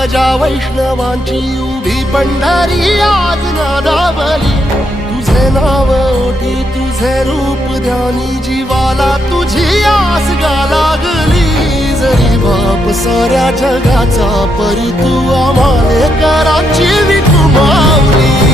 ध्वजा वैष्णवांची उभी पंढरी आज नादावली, तुझे नाव ओठी तुझे रूप ध्यानी, जीवाला तुझी आस गा लागली। जरी बाप साऱ्या जगाचा परी तू आम्हाले कराची विठू माऊली।